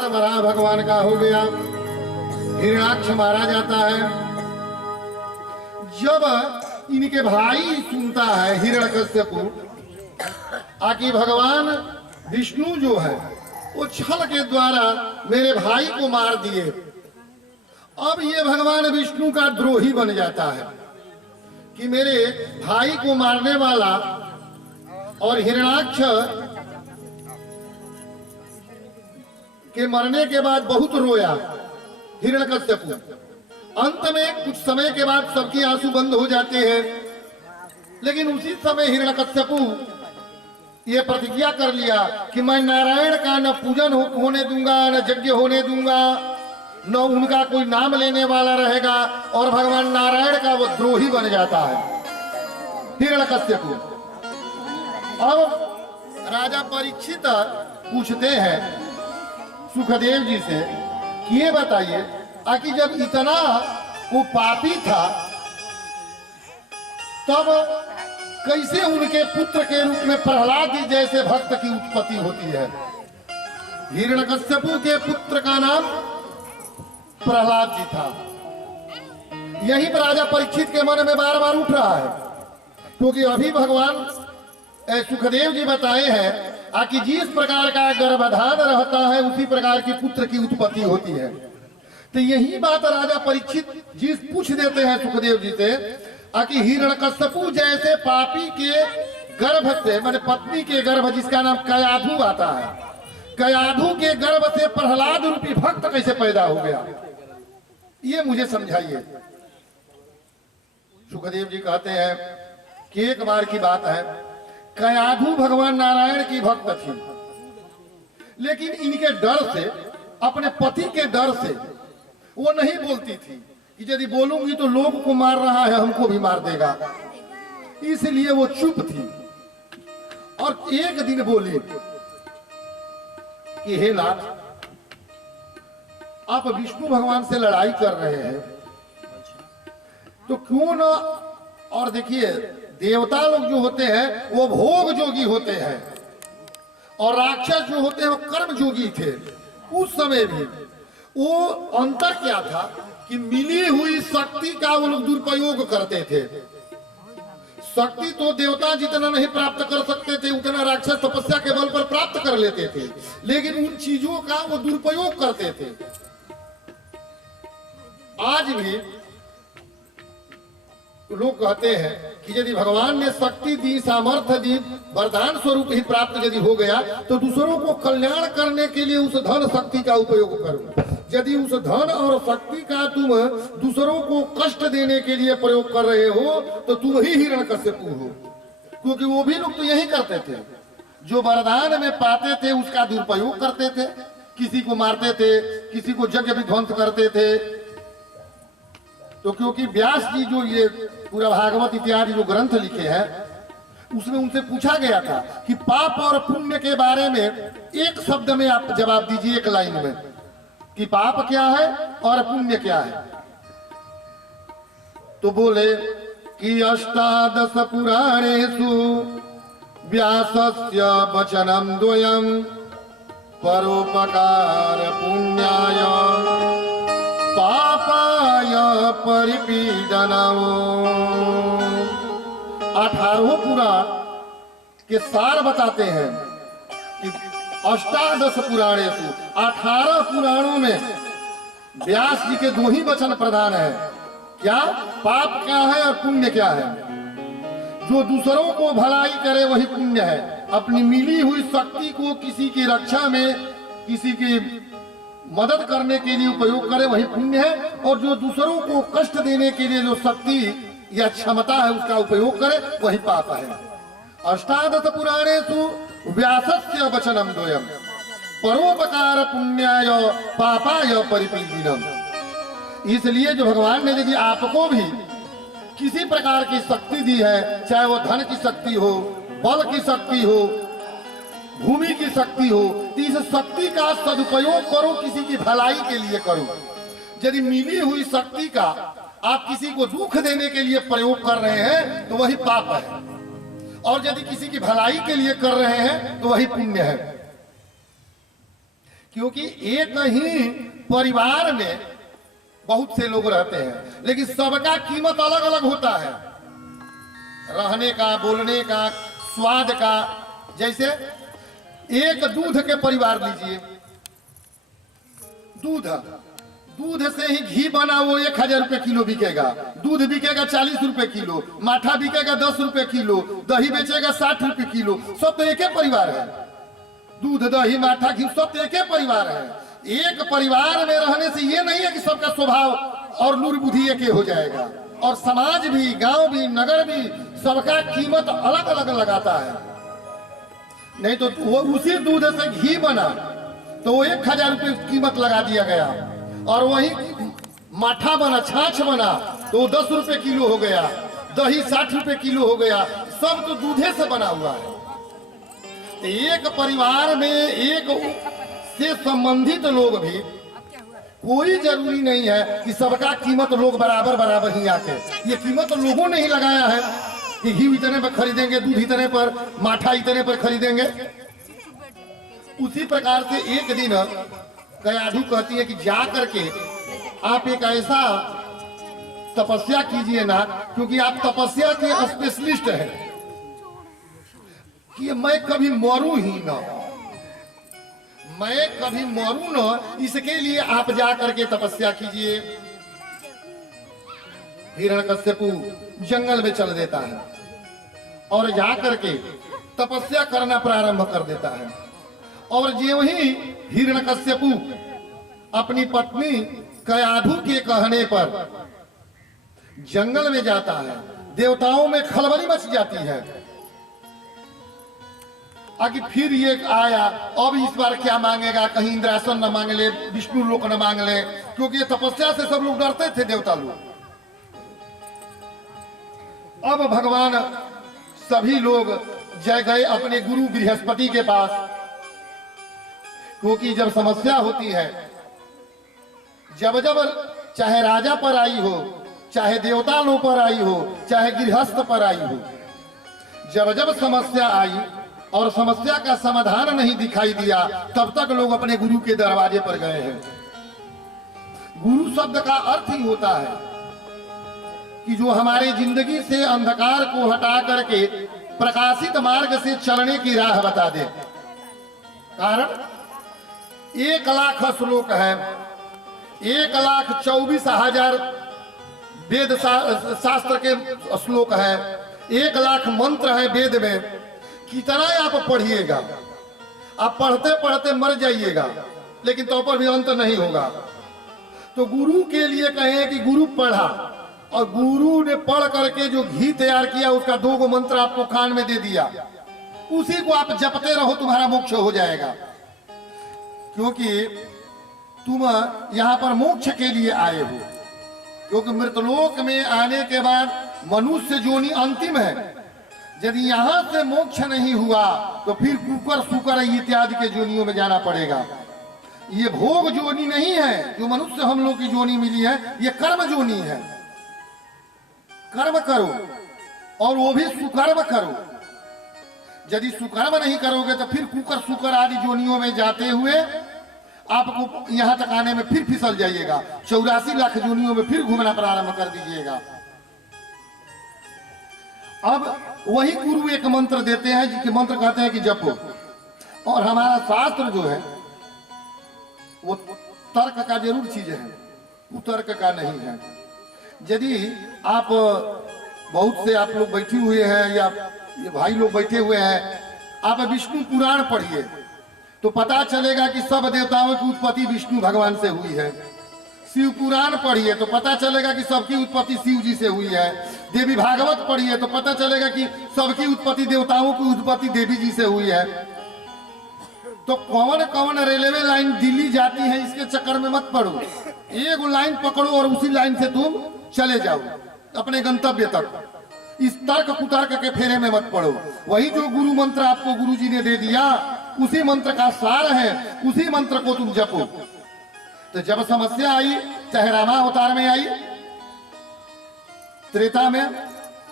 अवतार बड़ा भगवान का हो गया, हिरण्याक्ष मारा जाता है। जब इनके भाई सुनता है हिरण्यकश्यपु आकि भगवान विष्णु जो है वो छल के द्वारा मेरे भाई को मार दिए, अब ये भगवान विष्णु का द्रोही बन जाता है कि मेरे भाई को मारने वाला। और हिरण्याक्ष के मरने के बाद बहुत रोया हिरण्यकश्यपु। अंत में कुछ समय के बाद सबके आंसू बंद हो जाते हैं, लेकिन उसी समय हिरण्यकश्यपु ये प्रतिज्ञा कर लिया कि मैं नारायण का न पूजन होने दूंगा, न यज्ञ होने दूंगा, न उनका कोई नाम लेने वाला रहेगा। और भगवान नारायण का वो द्रोही बन जाता है हिरण्यकश्यपु। अब राजा परीक्षित पूछते हैं सुखदेव जी से कि ये बताइए कि जब इतना वो पापी था तब कैसे उनके पुत्र के रूप में प्रहलाद जैसे भक्त की उत्पत्ति होती है। हिरण्यकश्यपु के पुत्र का नाम प्रहलाद जी था। यही पर राजा परीक्षित के मन में बार बार उठ रहा है, क्योंकि अभी भगवान सुखदेव जी बताए हैं कि जिस प्रकार का गर्भधान रहता है उसी प्रकार की पुत्र की उत्पत्ति होती है। तो यही बात राजा परीक्षित जी पूछ देते हैं सुखदेव जी से कि हिरण्यकश्यपु जैसे पापी के गर्भ से, माने पत्नी के गर्भ जिसका नाम कयाधु आता है, कयाधु के गर्भ से प्रहलाद रूपी भक्त कैसे पैदा हो गया, ये मुझे समझाइए। सुखदेव जी कहते हैं कि एक बार की बात है, कयाधु भगवान नारायण की भक्त थी, लेकिन इनके डर से, अपने पति के डर से वो नहीं बोलती थी कि यदि बोलूंगी तो लोग को मार रहा है, हमको भी मार देगा, इसलिए वो चुप थी। और एक दिन बोली कि हे नाथ, आप विष्णु भगवान से लड़ाई कर रहे हैं तो क्यों ना, और देखिए देवता लोग जो होते हैं वो भोग जोगी होते हैं और राक्षस जो होते हैं वो कर्म जोगी थे। उस समय भी वो अंतर क्या था कि मिली हुई शक्ति का वो लोग दुरुपयोग करते थे। शक्ति तो देवता जितना नहीं प्राप्त कर सकते थे उतना राक्षस तपस्या के बल पर प्राप्त कर लेते थे, लेकिन उन चीजों का वो दुरुपयोग करते थे। आज भी लोग कहते हैं कि यदि भगवान ने शक्ति दी, सामर्थ्य दी, वरदान स्वरूप ही प्राप्त यदि हो गया तो दूसरों को कल्याण करने के लिए उस धन शक्ति का उपयोग करो। यदि उस धन और शक्ति का तुम दूसरों को कष्ट देने के लिए प्रयोग कर रहे हो तो तुम ही हिरण्यकश्यपु हो, क्योंकि वो भी लोग तो यही करते थे, जो वरदान में पाते थे उसका दुरुपयोग करते थे, किसी को मारते थे, किसी को यज्ञ विध्वंस करते थे। तो क्योंकि व्यास जी जो ये पूरा भागवत इत्यादि जो ग्रंथ लिखे हैं उसमें उनसे पूछा गया था कि पाप और पुण्य के बारे में एक शब्द में आप जवाब दीजिए, एक लाइन में, कि पाप क्या है और पुण्य क्या है। तो बोले कि अष्टादश पुराणेषु व्यासस्य वचनं द्वयं परोपकार पुण्याय पापाय परिपीडनम्। 18 पुराण के सार बताते हैं कि अष्टादश पुराणेषु 18 पुराणों में व्यास जी के 2 ही वचन प्रधान है। क्या? पाप क्या है और पुण्य क्या है। जो दूसरों को भलाई करे वही पुण्य है, अपनी मिली हुई शक्ति को किसी की रक्षा में, किसी की मदद करने के लिए उपयोग करे वही पुण्य है, और जो दूसरों को कष्ट देने के लिए जो शक्ति या क्षमता है उसका उपयोग करे वही पाप है। अष्टादश पुराणेषु व्यासस्य वचनं द्वयं परोपकार पुण्याय पापाय परिपीडनम्। इसलिए जो भगवान ने यदि आपको भी किसी प्रकार की शक्ति दी है, चाहे वो धन की शक्ति हो, बल की शक्ति हो, भूमि की शक्ति हो, तो इस शक्ति का सदुपयोग करो, किसी की भलाई के लिए करो। यदि मिली हुई शक्ति का आप किसी को दुख देने के लिए प्रयोग कर रहे हैं तो वही पाप है, और यदि किसी की भलाई के लिए कर रहे हैं तो वही पुण्य है। क्योंकि एक ही परिवार में बहुत से लोग रहते हैं, लेकिन सबका कीमत अलग अलग होता है, रहने का, बोलने का, स्वाद का। जैसे एक दूध के परिवार लीजिए, दूध से ही घी बना वो 1000 रुपए किलो बिकेगा, दूध बिकेगा 40 रुपए किलो, माठा बिकेगा 10 रुपए किलो, दही बेचेगा 60 रुपए किलो। सब तो एक ही परिवार है, दूध, दही, माठा, घी सब तो एक ही परिवार है। एक परिवार में रहने से ये नहीं है कि सबका स्वभाव और नूर बुद्धि एक हो जाएगा, और समाज भी, गांव भी, नगर भी, सबका कीमत अलग अलग लगाता है। नहीं तो वो उसी दूध से घी बना तो वो 1000 रुपये कीमत लगा दिया गया, और वही माठा बना, छाछ बना तो 10 रुपए किलो हो गया, दही 60 रुपए किलो हो गया। सब तो दूधे से बना हुआ है। तो एक परिवार में एक से संबंधित लोग भी, कोई जरूरी नहीं है कि सबका कीमत लोग बराबर बराबर ही आके, ये कीमत लोगों ने ही लगाया है कि घी इतने पर खरीदेंगे, दूध इतने पर, माठा इतने पर खरीदेंगे। उसी प्रकार से एक दिन कयाधु कहती है कि जा करके आप एक ऐसा तपस्या कीजिए ना, क्योंकि आप तपस्या के स्पेशलिस्ट हैं, कि मैं कभी मरूं ही ना, मैं कभी मरूं ना, इसके लिए आप जा करके तपस्या कीजिए। हिरण्यकश्यपु जंगल में चल देता है और जा करके तपस्या करना प्रारंभ कर देता है। और जो ही हिरण्यकश्यपु अपनी पत्नी कयाधु के कहने पर जंगल में जाता है, देवताओं में खलबली मच जाती है। आगे फिर ये आया, अब इस बार क्या मांगेगा, कहीं इंद्रासन न मांग ले, विष्णु लोक न मांग ले, क्योंकि ये तपस्या से सब लोग डरते थे, देवता लोग। अब भगवान सभी लोग जय गए अपने गुरु बृहस्पति के पास, क्योंकि जब समस्या होती है, जब जब चाहे राजा पर आई हो, चाहे देवता लोग पर आई हो, चाहे गृहस्थ पर आई हो, जब जब समस्या आई और समस्या का समाधान नहीं दिखाई दिया, तब तक लोग अपने गुरु के दरवाजे पर गए हैं। गुरु शब्द का अर्थ ही होता है कि जो हमारे जिंदगी से अंधकार को हटा करके प्रकाशित मार्ग से चलने की राह बता दे। कारण 1,00,000 श्लोक है, 1,24,000 वेद शास्त्र के श्लोक है, 1,00,000 मंत्र है वेद में। कितना आप पढ़िएगा, आप पढ़ते पढ़ते मर जाइएगा, लेकिन तो पर भी अंत नहीं होगा। तो गुरु के लिए कहें कि गुरु पढ़ा, और गुरु ने पढ़ करके जो घी तैयार किया उसका 2 मंत्र आपको कान में दे दिया, उसी को आप जपते रहो, तुम्हारा मोक्ष हो जाएगा। क्योंकि तुम यहाँ पर मोक्ष के लिए आए हो, क्योंकि मृतलोक में आने के बाद मनुष्य जोनी अंतिम है। यदि यहाँ से मोक्ष नहीं हुआ तो फिर कुकर सुकर इत्यादि के जोनियों में जाना पड़ेगा। ये भोग जोनी नहीं है जो मनुष्य हम लोग की जोनी मिली है, ये कर्म जोनी है। कर्म करो और वो भी सुकर्म करो। यदि सुकर्म नहीं करोगे तो फिर कुकर सुकर आदि जोनियों में जाते हुए आपको यहाँ तक आने में फिर फिसल जाइएगा, 84 लाख जोनियों में फिर घूमना प्रारंभ कर दीजिएगा। अब वही गुरु एक मंत्र देते हैं, जिसके मंत्र कहते हैं कि जपो। और हमारा शास्त्र जो है वो तर्क का जरूर चीज है, कुतर्क का नहीं है। यदि आप बहुत से आप लोग बैठे हुए हैं या ये भाई लोग बैठे हुए हैं, आप विष्णु पुराण पढ़िए तो पता चलेगा कि सब देवताओं की उत्पत्ति विष्णु भगवान से हुई है। शिव पुराण पढ़िए तो पता चलेगा कि सबकी उत्पत्ति शिव जी से हुई है। देवी भागवत पढ़िए तो पता चलेगा कि सबकी उत्पत्ति, देवताओं की उत्पत्ति देवी जी से हुई है। तो कौन कौन रेलवे लाइन दिल्ली जाती है इसके चक्कर में मत पड़ो, एक लाइन पकड़ो और उसी लाइन से तुम चले जाओ अपने गंतव्य तक। इस तर्क कुतर्क के फेरे में मत पड़ो। वही जो गुरु मंत्र आपको गुरु जी ने दे दिया, उसी मंत्र का सार है, उसी मंत्र को तुम जपो। तो जब समस्या आई, चाहे रामा अवतार में आई, त्रेता में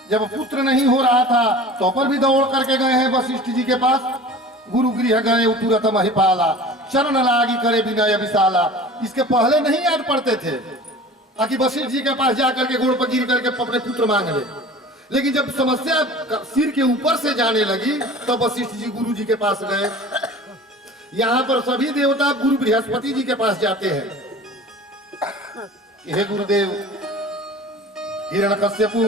जब पुत्र नहीं हो रहा था तो पर भी दौड़ करके गए हैं वशिष्ठ जी के पास, गुरु गृह गए तुरत महिपाला। चरण लागी करे विनय विशाला। इसके पहले नहीं याद पड़ते थे ताकि वशिष्ठ जी के पास जाकर के गोड़ पर गिर करके अपने पुत्र मांग ले, लेकिन जब समस्या सिर के ऊपर से जाने लगी तो वशिष्ठ जी गुरु जी के पास गए। यहाँ पर सभी देवता गुरु बृहस्पति जी के पास जाते हैं, हे गुरुदेव हिरण्यकश्यपु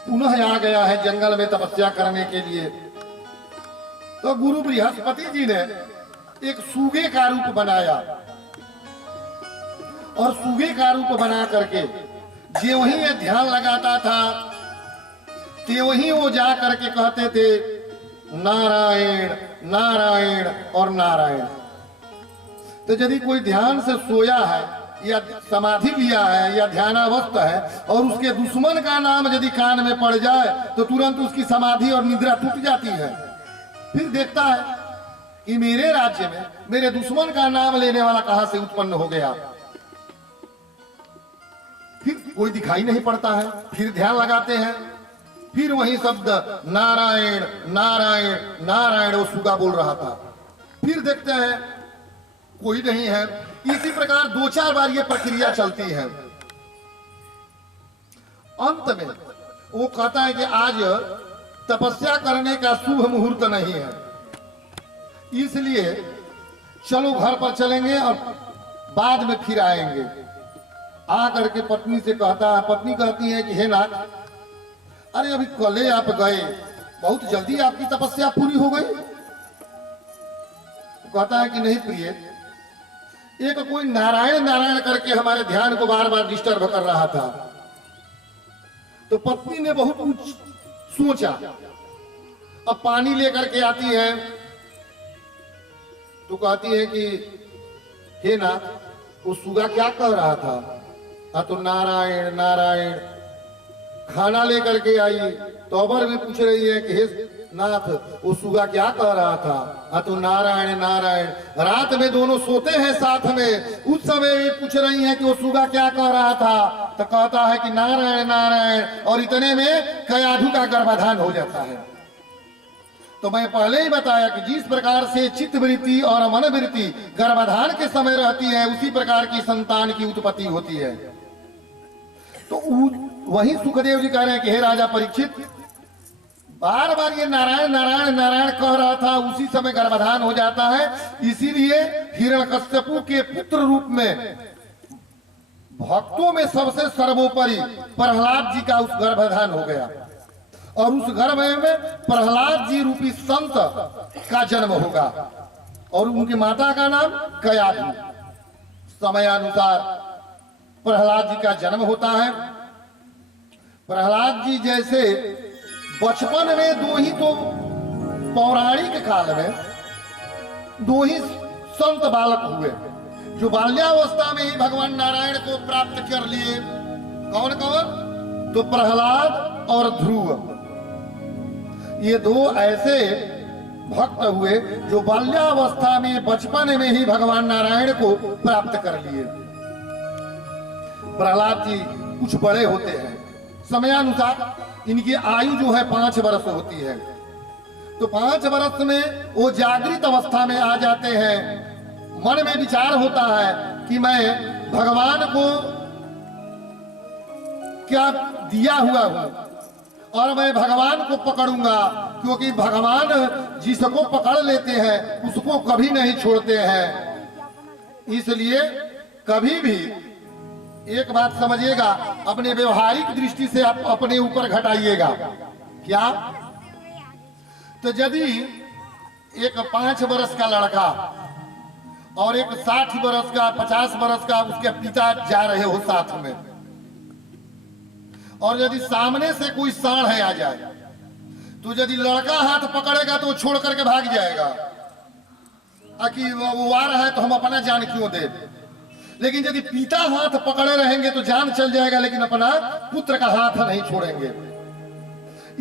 पुनः आ गया है जंगल में तपस्या करने के लिए। तो गुरु बृहस्पति जी ने एक सूगे का रूप बनाया और सूगे का रूप बना करके जो वही ये ध्यान लगाता था ते वही वो जा करके कहते थे नारायण नारायण और नारायण। तो यदि कोई ध्यान से सोया है या समाधि लिया है या ध्यानावस्थ है और उसके दुश्मन का नाम यदि कान में पड़ जाए तो तुरंत उसकी समाधि और निद्रा टूट जाती है। फिर देखता है कि मेरे राज्य में मेरे दुश्मन का नाम लेने वाला कहां से उत्पन्न हो गया, फिर कोई दिखाई नहीं पड़ता है। फिर ध्यान लगाते हैं, फिर वही शब्द नारायण नारायण नारायण वो सुगा बोल रहा था। फिर देखते हैं कोई नहीं है। इसी प्रकार 2-4 बार ये प्रक्रिया चलती है। अंत में वो कहता है कि आज तपस्या करने का शुभ मुहूर्त नहीं है, इसलिए चलो घर पर चलेंगे और बाद में फिर आएंगे। आकर के पत्नी से कहता है, पत्नी कहती है कि हे नाथ, अरे अभी कल आप गए, बहुत जल्दी आपकी तपस्या पूरी हो गई। तो कहता है कि नहीं प्रिय, एक कोई नारायण नारायण करके हमारे ध्यान को बार बार डिस्टर्ब कर रहा था। तो पत्नी ने बहुत कुछ सोचा। अब पानी लेकर के आती है तो कहती है कि हे नाथ, वो सुगा क्या कह रहा था? तो नारायण नारायण। खाना लेकर के आई तो अबर भी पूछ रही है कि हे नाथ, वो सुगा क्या कह रहा था? तो नारायण नारायण। रात में दोनों सोते हैं साथ में, उस समय भी पूछ रही है कि वो सुगा क्या कह रहा था। तो कहता है कि नारायण नारायण। और इतने में कयाधु का गर्भाधान हो जाता है। तो मैं पहले ही बताया कि जिस प्रकार से चित्त वृत्ति और मन वृत्ति गर्भाधान के समय रहती है, उसी प्रकार की संतान की उत्पत्ति होती है। तो वही सुखदेव जी कह रहे हैं कि हे राजा परीक्षित, बार बार ये नारायण नारायण नारायण कह रहा था, उसी समय गर्भाधान हो जाता है। इसीलिए हिरण्यकश्यपु के पुत्र रूप में भक्तों में सबसे सर्वोपरि प्रहलाद जी का उस गर्भाधान हो गया और उस गर्भ में प्रहलाद जी रूपी संत का जन्म होगा और उनकी माता का नाम कयाधु। समयानुसार प्रहलाद जी का जन्म होता है। प्रहलाद जी जैसे बचपन में दो ही तो पौराणिक काल में दो ही संत बालक हुए जो बाल्यावस्था में ही भगवान नारायण को प्राप्त कर लिए। कौन कौन? तो प्रहलाद और ध्रुव, ये दो ऐसे भक्त हुए जो बाल्यावस्था में बचपन में ही भगवान नारायण को प्राप्त कर लिए। प्रहलाद जी कुछ बड़े होते हैं, समयानुसार इनकी आयु जो है 5 वर्ष होती है। तो 5 वर्ष में वो जागृत अवस्था में आ जाते हैं। मन में विचार होता है कि मैं भगवान को क्या दिया हुआ हूं और मैं भगवान को पकड़ूंगा, क्योंकि भगवान जिसको पकड़ लेते हैं उसको कभी नहीं छोड़ते हैं। इसलिए कभी भी एक बात समझिएगा, अपने व्यवहारिक दृष्टि से आप अपने ऊपर घटाइएगा। क्या? तो यदि एक 5 वर्ष का लड़का और एक 60 वर्ष का 50 वर्ष का उसके पिता जा रहे हो साथ में, और यदि सामने से कोई सांड है आ जाए, तो यदि लड़का हाथ पकड़ेगा तो वो छोड़ करके भाग जाएगा कि वो आ रहा है तो हम अपना जान क्यों दे। लेकिन यदि पिता हाथ पकड़े रहेंगे तो जान चल जाएगा, लेकिन अपना पुत्र का हाथ नहीं छोड़ेंगे।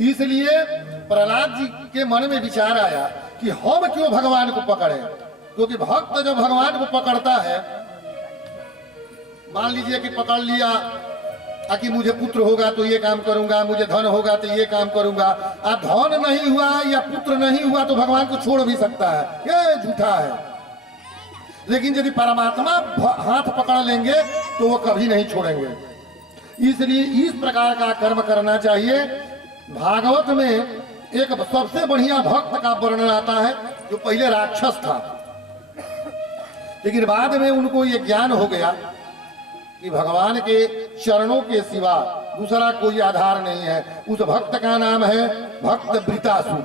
इसलिए प्रहलाद जी के मन में विचार आया कि हम क्यों भगवान को पकड़े, क्योंकि भक्त जो भगवान को पकड़ता है, मान लीजिए कि पकड़ लिया कि मुझे पुत्र होगा तो ये काम करूंगा, मुझे धन होगा तो ये काम करूंगा। धन नहीं हुआ या पुत्र नहीं हुआ तो भगवान को छोड़ भी सकता है, ये झूठा है। लेकिन यदि परमात्मा हाथ पकड़ लेंगे तो वो कभी नहीं छोड़ेंगे। इसलिए इस प्रकार का कर्म करना चाहिए। भागवत में एक सबसे बढ़िया भक्त का वर्णन आता है, जो पहले राक्षस था, लेकिन बाद में उनको ये ज्ञान हो गया कि भगवान के चरणों के सिवा दूसरा कोई आधार नहीं है। उस भक्त का नाम है भक्त वृतासुर।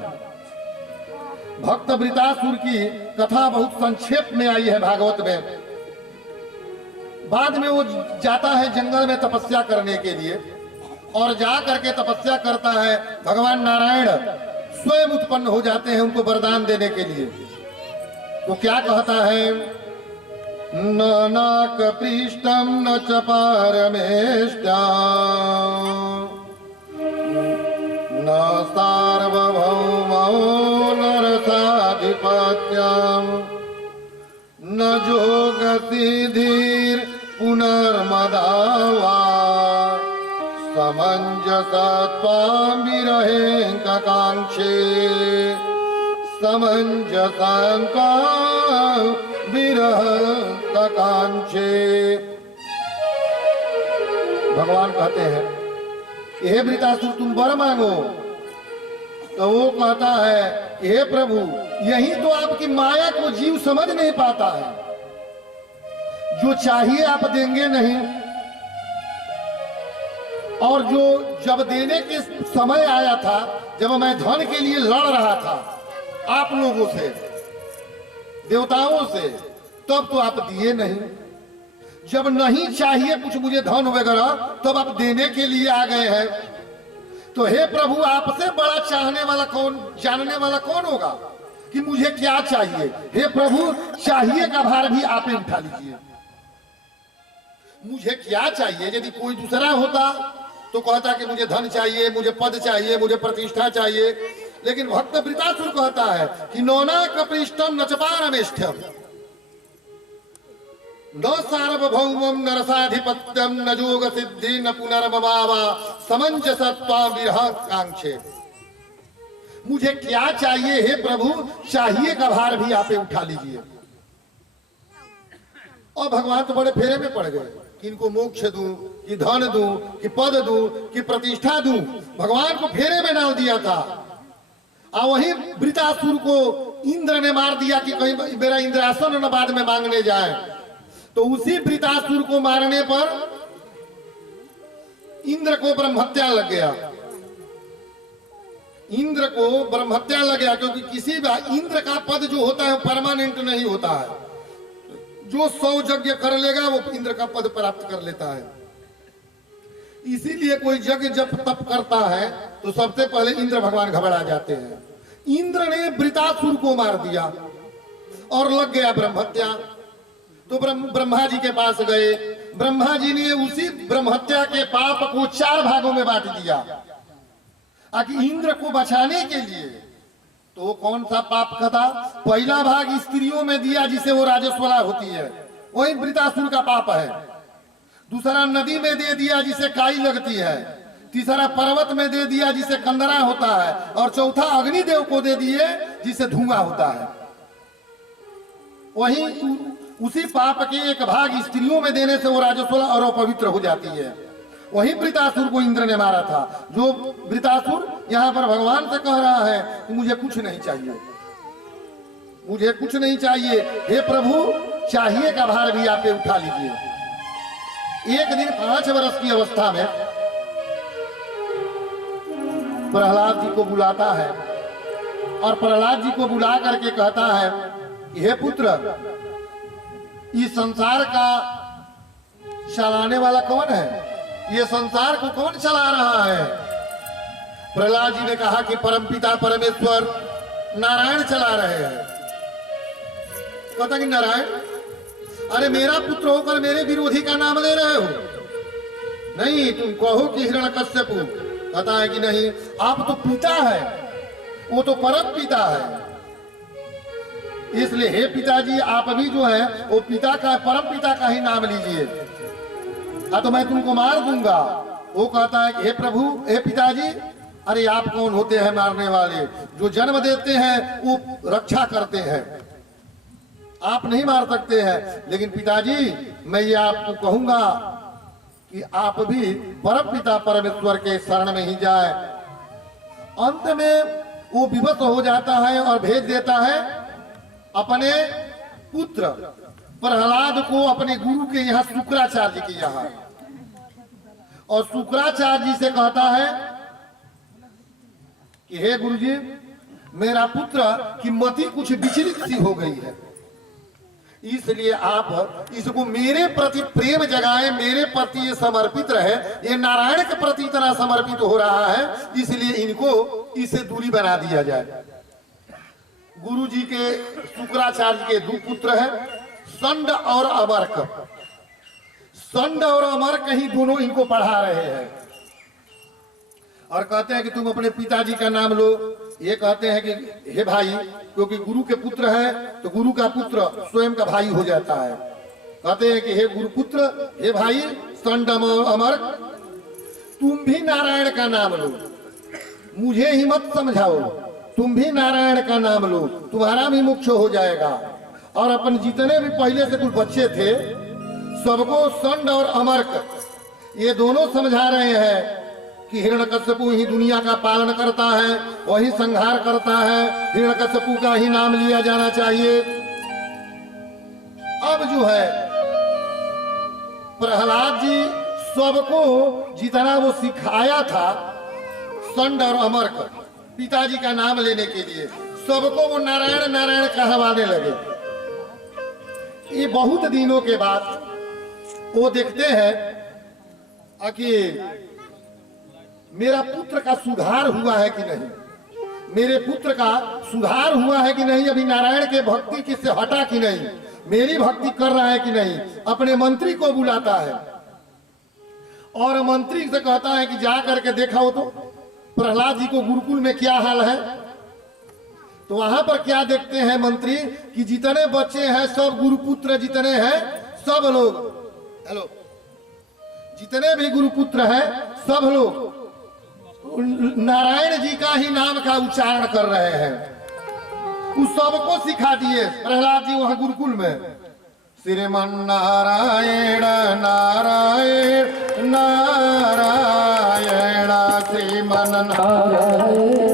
भक्त वृतासुर की कथा बहुत संक्षेप में आई है भागवत में। बाद में वो जाता है जंगल में तपस्या करने के लिए, और जा करके तपस्या करता है। भगवान नारायण स्वयं उत्पन्न हो जाते हैं उनको वरदान देने के लिए। तो क्या कहता है, न नाक पृष्ठम न च पारमेष्टा न सार्वभौमो नरसाधिपत्यम न जोग सिद्धिर पुनर्मदावा समंजसत्वां विरहेकांक्षे समंजसांका विरह कांक्षे। भगवान कहते हैं, हे वृतासुर तुम वर मांगो। तो वो कहता है, हे प्रभु यही तो आपकी माया को जीव समझ नहीं पाता है। जो चाहिए आप देंगे नहीं, और जो जब देने के समय आया था, जब मैं धन के लिए लड़ रहा था आप लोगों से, देवताओं से, तब तो आप दिए नहीं। जब नहीं चाहिए कुछ मुझे धन वगैरह, तब आप देने के लिए आ गए हैं। तो हे प्रभु आपसे बड़ा चाहने वाला कौन, जानने वाला कौन होगा कि मुझे क्या चाहिए। हे प्रभु चाहिए का भार भी आप ही उठा लीजिए। मुझे क्या चाहिए, यदि कोई दूसरा होता तो कहता कि मुझे धन चाहिए, मुझे पद चाहिए, मुझे प्रतिष्ठा चाहिए। लेकिन भक्त वृतासुर कहता है कि नौना कपृष्टम न च पारमेष्ठ्यम न सार्वभौमम नरसाधिपत्यम न जोग सिद्धि न पुनर्ममावा समंजसत्वा विरह कांक्षे। मुझे क्या चाहिए हे प्रभु, चाहिए का भार भी आप उठा लीजिए। और भगवान तो बड़े फेरे में पड़ गए कि इनको मोक्ष दूं, कि धन दूं, कि पद दूं, कि प्रतिष्ठा दूं। भगवान को फेरे में डाल दिया था। और वही वृतासुर को इंद्र ने मार दिया कि कहीं मेरा इंद्रासन न बाद में मांगने जाए। तो उसी वृतासुर को मारने पर इंद्र को ब्रह्महत्या लग गया। इंद्र को ब्रह्महत्या लग गया, क्योंकि किसी इंद्र का पद जो होता है परमानेंट नहीं होता है। जो 100 यज्ञ कर लेगा वो इंद्र का पद प्राप्त कर लेता है। इसीलिए कोई यज्ञ जब तप करता है तो सबसे पहले इंद्र भगवान घबरा जाते हैं। इंद्र ने वृतासुर को मार दिया और लग गया ब्रह्महत्या। तो ब्रह्मा जी के पास गए। ब्रह्मा जी ने उसी ब्रह्महत्या के पाप को 4 भागों में बांट दिया ताकि इंद्र को बचाने के लिए। तो कौन सा पाप का था? पहला भाग स्त्रियों में दिया जिसे वो राजस्वला होती है, वही वृतासुर का पाप है। दूसरा नदी में दे दिया जिसे काई लगती है। तीसरा पर्वत में दे दिया जिसे कंदरा होता है। और चौथा अग्निदेव को दे दिए जिसे धुआं होता है। वही उसी पाप के एक भाग स्त्रियों में देने से वो राजस्वला और अपवित्र हो जाती है। वही वृतासुर को इंद्र ने मारा था। जो वृतासुर यहाँ पर भगवान से कह रहा है कि मुझे कुछ नहीं चाहिए, मुझे कुछ नहीं चाहिए। हे प्रभु चाहिए का भार भी आप उठा लीजिए। एक दिन 5 वर्ष की अवस्था में प्रहलाद जी को बुलाता है और प्रहलाद जी को बुला करके कहता है, हे पुत्र इस संसार का चलाने वाला कौन है? ये संसार को कौन चला रहा है? प्रहलाद जी ने कहा कि परमपिता परमेश्वर नारायण चला रहे हैं। कहता कि नारायण, अरे मेरा पुत्र होकर मेरे विरोधी का नाम ले रहे हो? नहीं, तुम कहो कि हिरण्यकश्यपु। कहता है कि नहीं, आप तो पिता है, वो तो परम पिता है। इसलिए हे पिताजी आप भी जो है वो पिता का, परम पिता का ही नाम लीजिए, तो मैं तुमको मार दूंगा। वो कहता है कि हे प्रभु, हे पिताजी, अरे आप कौन होते हैं मारने वाले? जो जन्म देते हैं वो रक्षा करते हैं, आप नहीं मार सकते हैं। लेकिन पिताजी, मैं ये आपको कहूंगा कि आप भी परम पिता परमेश्वर के शरण में ही जाए। अंत में वो विवश हो जाता है और भेज देता है अपने पुत्र प्रहलाद को अपने गुरु के यहाँ, शुक्राचार्य के यहाँ। और शुक्राचार्य जी से कहता है कि हे गुरुजी, मेरा पुत्र की मति कुछ विचलित सी हो गई है, इसलिए आप इसको मेरे प्रति प्रेम जगाए, मेरे प्रति ये समर्पित रहे। ये नारायण के प्रति इतना समर्पित हो रहा है, इसलिए इनको इससे दूरी बना दिया जाए। गुरु जी के, शुक्राचार्य के दो पुत्र हैं, संड और अमर्क। संड और अमर्क ही दोनों इनको पढ़ा रहे हैं और कहते हैं कि तुम अपने पिताजी का नाम लो। ये कहते हैं कि हे भाई, क्योंकि गुरु के पुत्र है तो गुरु का पुत्र स्वयं का भाई हो जाता है। कहते हैं कि हे गुरुपुत्र, हे भाई संड अमर्क, तुम भी नारायण का नाम लो, मुझे ही मत समझाओ, तुम भी नारायण का नाम लो, तुम्हारा भी मोक्ष हो जाएगा। और अपन जितने भी पहले से कुछ बच्चे थे, सबको संड और अमर्क ये दोनों समझा रहे हैं कि हिरण्यकश्यपु ही दुनिया का पालन करता है, वही संहार करता है, हिरण्यकश्यपु का ही नाम लिया जाना चाहिए। अब जो है प्रहलाद जी सबको जितना वो सिखाया था संड और अमर्क पिताजी का नाम लेने के लिए, सबको वो नारायण नारायण कहवाने लगे। ये बहुत दिनों के बाद वो देखते हैं कि मेरा पुत्र का सुधार हुआ है कि नहीं, मेरे पुत्र का सुधार हुआ है कि नहीं, अभी नारायण के भक्ति किससे हटा कि नहीं, मेरी भक्ति कर रहा है कि नहीं। अपने मंत्री को बुलाता है और मंत्री से कहता है कि जा करके देखा हो तो प्रहलाद जी को गुरुकुल में क्या हाल है। तो वहां पर क्या देखते हैं मंत्री कि जितने बच्चे हैं सब गुरुपुत्र जितने हैं सब लोग, हेलो, जितने भी गुरुपुत्र हैं सब लोग नारायण जी का ही नाम का उच्चारण कर रहे हैं। उस सबको सिखा दिए प्रहलाद जी वहां गुरुकुल में, श्रीमन नारायण नारायण नारायण, श्रीमन नारायण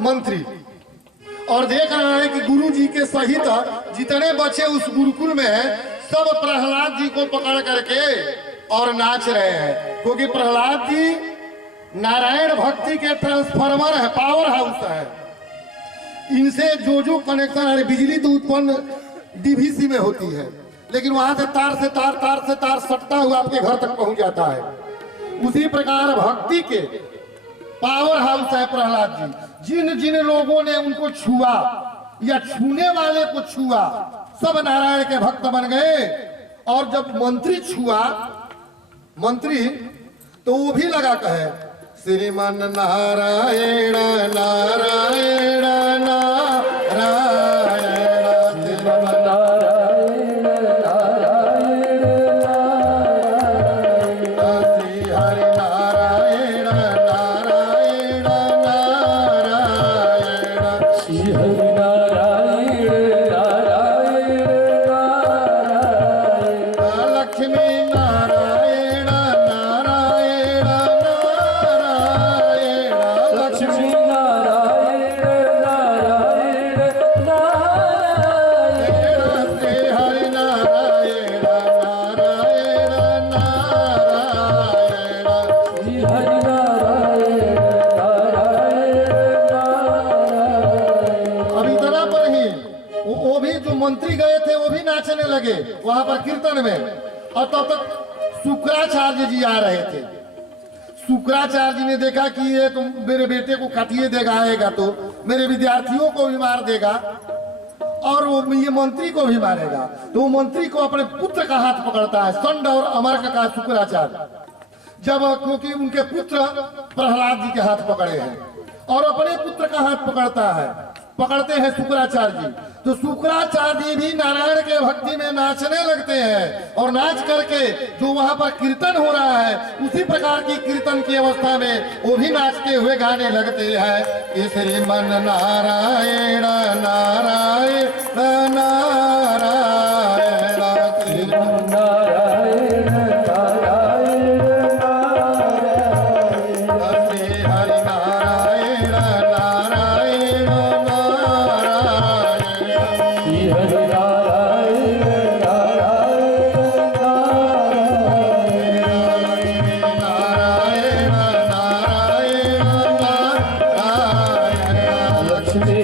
मंत्री, और देख रहा है कि गुरु जी के सहित जितने बच्चे उस गुरुकुल में हैं सब प्रहलाद जी को पकड़ करके और नाच रहे हैं, क्योंकि प्रहलाद जी नारायण भक्ति के ट्रांसफार्मर है, पावर हाउस है। इनसे जो कनेक्शन है, बिजली तो उत्पन्न डीवीसी में होती है, लेकिन वहां से तार से तार सटता हुआ आपके घर तक पहुंच जाता है। उसी प्रकार भक्ति के पावर हाउस है प्रहलाद जी। जिन जिन लोगों ने उनको छुआ या छूने वाले को छुआ सब नारायण के भक्त बन गए। और जब मंत्री छुआ मंत्री, तो वो भी लगा कहे श्रीमन नारायण नारायण नारायण, श्रीमन नारायण नारायण नारायण, श्री हरि नारायण नारायण नारायण, श्री हरि नारायण नारायण नारायण, लक्ष्मी नारायण नारायण नारायण, लक्ष्मी कीर्तन में, और तब तक शुक्राचार्य जी आ रहे थे। शुक्राचार्य जी ने देखा कि ये तो मेरे बेटे को काटिए देगा, आएगा तो मेरे विद्यार्थियों को भी मार देगा और वो ये मंत्री को भी मारेगा। तो वो मंत्री को अपने पुत्र का हाथ पकड़ता है, संड और अमर्क का शुक्राचार्य, जब क्योंकि उनके पुत्र प्रहलाद जी के हाथ पकड़े हैं, और अपने पुत्र का हाथ पकड़ते हैं शुक्राचार्य जी। तो शुक्राचार्य जी भी नारायण के भक्ति में नाचने लगते हैं, और नाच करके जो वहां पर कीर्तन हो रहा है उसी प्रकार की कीर्तन की अवस्था में वो भी नाचते हुए गाने लगते हैं कि श्रीमन नारायण नारायण नारायण श्रीमन नारायण नारायण नारायण श्री हरि नारायण नारायण नारायण श्री हरि नारायण नारायण नारायण नारायण नारायण लक्ष्मी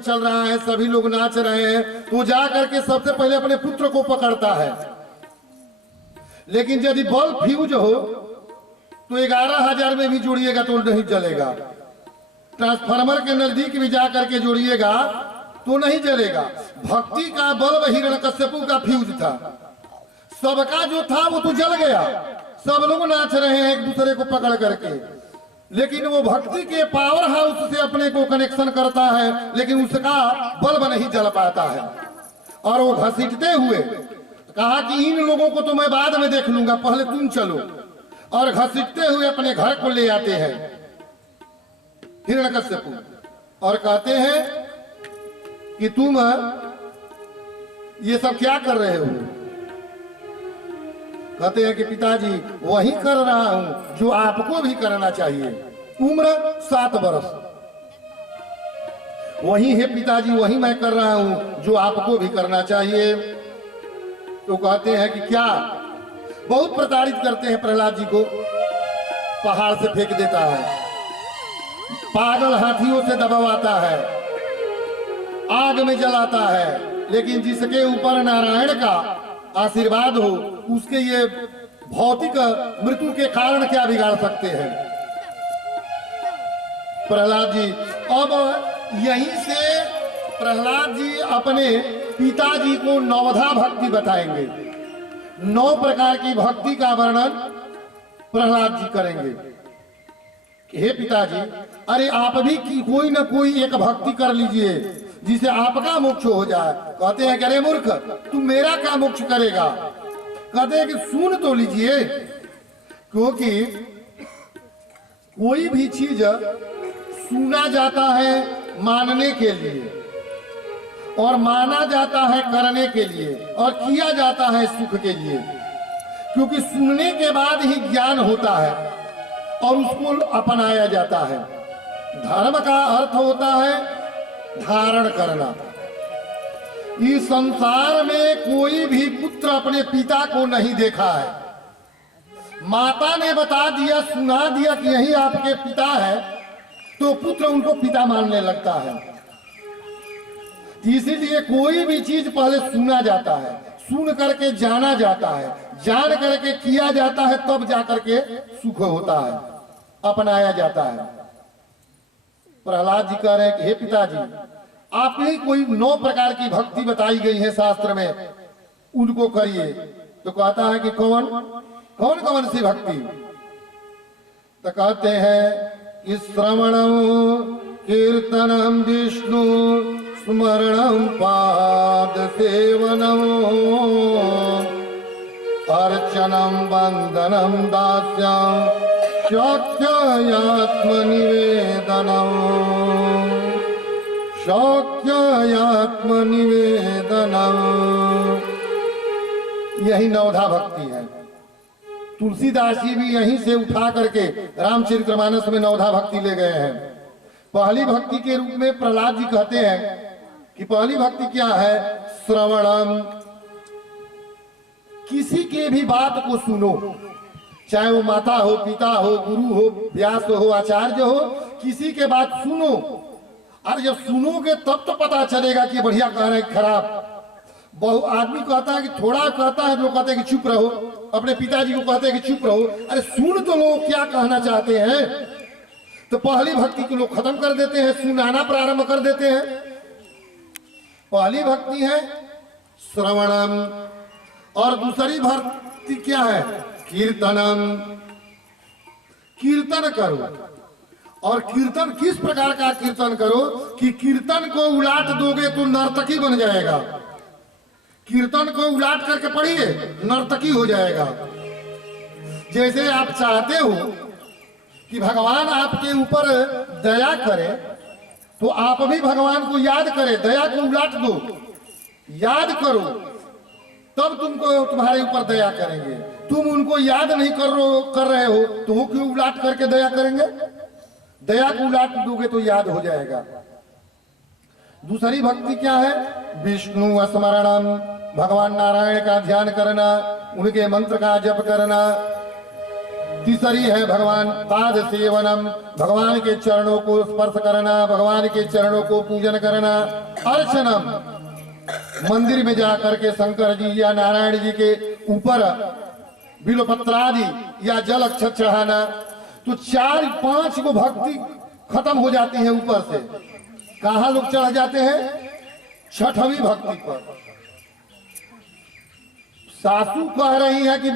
चल रहा है, सभी लोग नाच रहे हैं, तो जा करके सबसे पहले अपने पुत्र को पकड़ता है। लेकिन यदि बल्ब फ्यूज हो तो 11,000 में भी जोड़िएगा तो नहीं जलेगा, ट्रांसफार्मर के नजदीक भी जा करके जोड़िएगा तो नहीं जलेगा। भक्ति का बल्ब हिरण्यकश्यपु का फ्यूज था, सबका जो था वो तो जल गया, सब लोग नाच रहे हैं एक दूसरे को पकड़ करके, लेकिन वो भक्ति के पावर हाउस से अपने को कनेक्शन करता है, लेकिन उसका बल्ब नहीं जल पाता है। और वो घसीटते हुए कहा कि इन लोगों को तो मैं बाद में देख लूंगा, पहले तुम चलो, और घसीटते हुए अपने घर को ले आते हैं हिरण्यकश्यपु, और कहते हैं कि तुम ये सब क्या कर रहे हो? कहते हैं कि पिताजी वही कर रहा हूं जो आपको भी करना चाहिए। उम्र 7 वर्ष, वही है पिताजी, वही मैं कर रहा हूं जो आपको भी करना चाहिए। तो कहते हैं कि क्या? बहुत प्रताड़ित करते हैं प्रहलाद जी को, पहाड़ से फेंक देता है, पागल हाथियों से दबावाता है, आग में जलाता है, लेकिन जिसके ऊपर नारायण का आशीर्वाद हो उसके ये भौतिक मृत्यु के कारण क्या बिगाड़ सकते हैं प्रहलाद जी। अब यहीं से प्रहलाद जी अपने पिताजी को नवधा भक्ति बताएंगे, 9 प्रकार की भक्ति का वर्णन प्रहलाद जी करेंगे। हे पिताजी, अरे आप भी कोई ना कोई एक भक्ति कर लीजिए जिसे आपका मोक्ष हो जाए। कहते हैं कि अरे मूर्ख, तू मेरा क्या मोक्ष करेगा? कहते हैं कि सुन तो लीजिए, क्योंकि कोई भी चीज सुना जाता है मानने के लिए, और माना जाता है करने के लिए, और किया जाता है सुख के लिए, क्योंकि सुनने के बाद ही ज्ञान होता है और उसको अपनाया जाता है। धर्म का अर्थ होता है धारण करना, इस संसार में कोई भी पुत्र अपने पिता को नहीं देखा है। माता ने बता दिया, सुना दिया कि यही आपके पिता है, तो पुत्र उनको पिता मानने लगता है। इसीलिए कोई भी चीज पहले सुना जाता है, सुन करके जाना जाता है, जान करके किया जाता है, तब जाकर के सुख होता है, अपनाया जाता है। प्रहलाद जी कह रहे हैं कि हे पिताजी, आप ही कोई 9 प्रकार की भक्ति बताई गई है शास्त्र में, उनको करिए। तो कहता है कि कौन कौन कौन सी भक्ति? तो कहते हैं कि श्रवणम कीर्तनम विष्णु स्मरणम पाद सेवनम अर्चनम वंदनम दास्यम शौक्यात्मनिवेदनम शौक्यात्मनिवेदनम। यही नवधा भक्ति है। तुलसीदास जी भी यहीं से उठा करके रामचरितमानस में नवधा भक्ति ले गए हैं। पहली भक्ति के रूप में प्रहलाद जी कहते हैं कि पहली भक्ति क्या है? श्रवणम, किसी के भी बात को सुनो, चाहे वो माता हो, पिता हो, गुरु हो, व्यास हो, आचार्य हो, किसी के बात सुनो। और जब सुनोगे तब तो पता चलेगा कि बढ़िया कह रहे हैं खराब। बहु आदमी कहता है कि थोड़ा कहता है, लोग कहते हैं कि चुप रहो। अपने पिताजी को कहते हैं कि चुप रहो। अरे सुन तो लोग क्या कहना चाहते हैं। तो पहली भक्ति को लोग खत्म कर देते हैं, सुनाना प्रारंभ कर देते हैं। पहली भक्ति है श्रवणम, और दूसरी भक्ति क्या है? कीर्तनम, कीर्तन करो। और कीर्तन किस प्रकार का कीर्तन करो कि कीर्तन को उलाट दोगे तो नर्तकी बन जाएगा। कीर्तन को उलाट करके पढ़िए, नर्तकी हो जाएगा। जैसे आप चाहते हो कि भगवान आपके ऊपर दया करे, तो आप भी भगवान को याद करें, दया को उलाट दो, याद करो, तब तुमको तुम्हारे ऊपर दया करेंगे। तुम उनको याद नहीं कर रहे हो तो वो क्यों उलाट करके दया करेंगे? दया को उलाट दोगे तो याद हो जाएगा। दूसरी भक्ति क्या है? विष्णु स्मरणम, भगवान नारायण का ध्यान करना, उनके मंत्र का जप करना। तीसरी है भगवान पाद सेवनम, भगवान के चरणों को स्पर्श करना, भगवान के चरणों को पूजन करना। अर्चनम, मंदिर में जाकर के शंकर जी या नारायण जी के ऊपर बिल्वपत्रादि या जल अक्षत चढ़ाना। तो 4-5 को भक्ति खत्म हो जाती है ऊपर से। कहाँ लोग चढ़ जाते हैं? 6वीं भक्ति पर। सासू कह रही है कि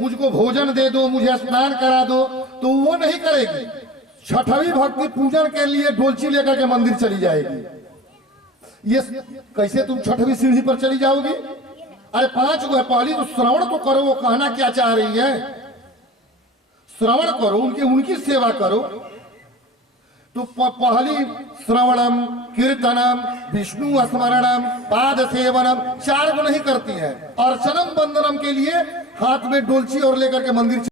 मुझको भोजन दे दो, मुझे स्नान करा दो, तो वो नहीं करेगी। 6वीं भक्ति पूजन के लिए डोलची लेकर के मंदिर चली जाएगी। ये कैसे तुम 6वीं सीढ़ी पर चली जाओगी? अरे 5 को है। पहली तो श्रवण तो करो, वो कहना क्या चाह रही है। श्रवण करो, उनकी सेवा करो। तो पहली श्रवणम, कीर्तनम, विष्णु स्मरणम, पाद सेवनम, 4 को नहीं करती है। अर्चनम वंदनम के लिए हाथ में डोलची और लेकर के मंदिर